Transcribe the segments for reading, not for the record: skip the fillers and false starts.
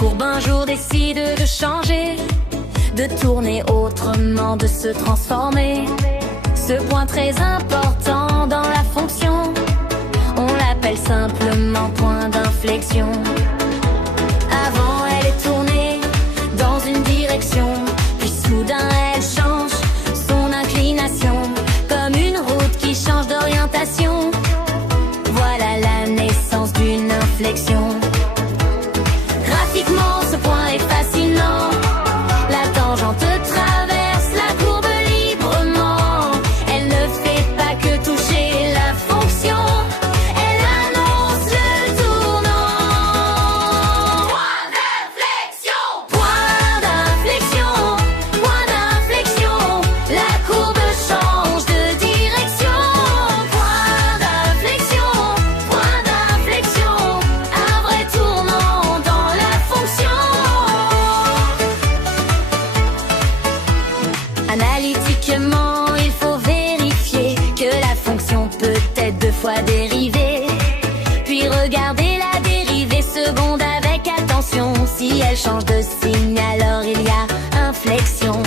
courbe un jour décide de changer, de tourner autrement, de se transformer. Ce point très important dans la fonction, on l'appelle simplement point d'inflexion. Avant elle est tournée dans une direction, puis soudain elle change son inclination, comme une route qui change d'orientation. Voilà la naissance d'une inflexion. Graphiquement ce point est fascinant, la tangente traverse la courbe librement. Elle ne fait pas que toucher la fonction, elle annonce le tournant. Point d'inflexion, point d'inflexion, point d'inflexion. La courbe change de direction. Point d'inflexion, un vrai tournant dans la fonction. Analytiquement, il faut vérifier que la fonction peut être deux fois dérivée, puis regarder la dérivée seconde avec attention. Si elle change de signe, alors il y a inflexion.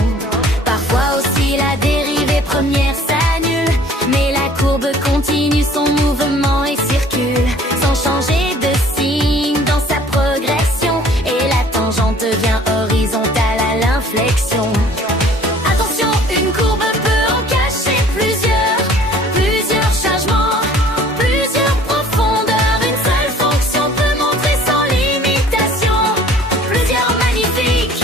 Parfois aussi la dérivée première s'annule, mais la courbe continue son mouvement et circule sans changer de signe dans sa progression, et la tangente devient horizontale à l'inflexion. Attention, une courbe peut en cacher plusieurs changements, plusieurs profondeurs. Une seule fonction peut montrer sans limitation plusieurs magnifiques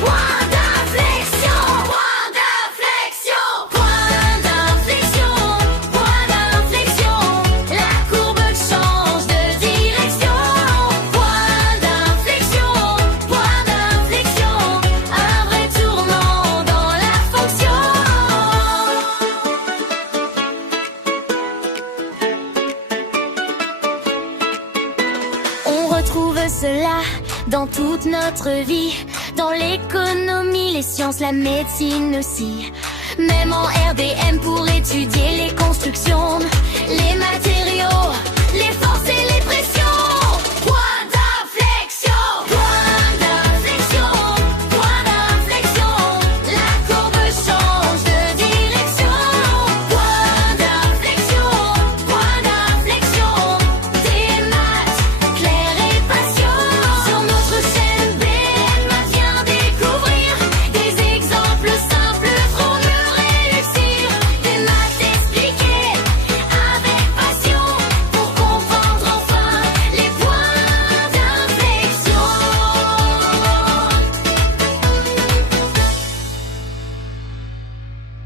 points d'inflexion. Point d'inflexion, point d'inflexion, point d'inflexion. La courbe change de direction. Point d'inflexion, un vrai tournant dans la fonction. On retrouve cela dans toute notre vie, dans l'économie, les sciences, la médecine aussi. Même en RDM pour étudier